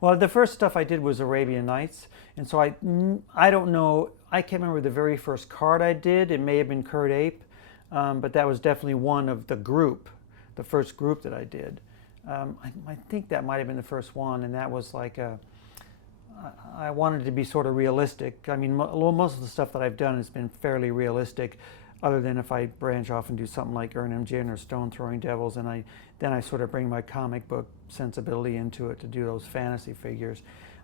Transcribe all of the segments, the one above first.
Well, the first stuff I did was Arabian Nights, and so I don't know, I can't remember the very first card I did. It may have been Kird Ape, but that was definitely one of the group, the first group that I did. I think that might have been the first one, and that was like I wanted to be sort of realistic. I mean, most of the stuff that I've done has been fairly realistic, other than if I branch off and do something like Ernham Jin or Stone Throwing Devils, and then I sort of bring my comic book sensibility into it to do those fantasy figures.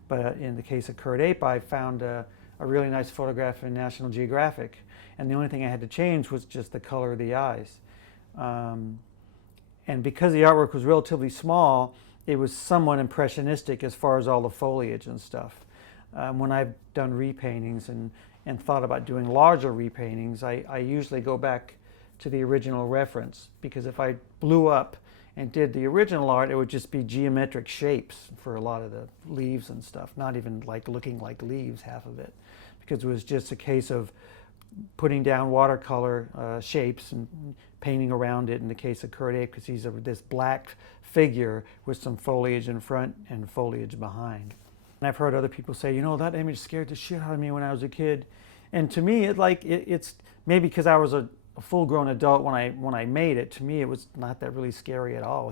But in the case of Kird Ape, I found a really nice photograph in National Geographic, and the only thing I had to change was just the color of the eyes. And because the artwork was relatively small, it was somewhat impressionistic as far as all the foliage and stuff. When I've done repaintings and thought about doing larger repaintings, I usually go back to the original reference, because if I blew up and did the original art, it would just be geometric shapes for a lot of the leaves and stuff, not even like looking like leaves, half of it, because it was just a case of putting down watercolor shapes and painting around it in the case of Kird Ape, because he's this black figure with some foliage in front and foliage behind. And I've heard other people say, you know, that image scared the shit out of me when I was a kid. And to me, it's maybe because I was a full-grown adult when I made it. To me, it was not that really scary at all.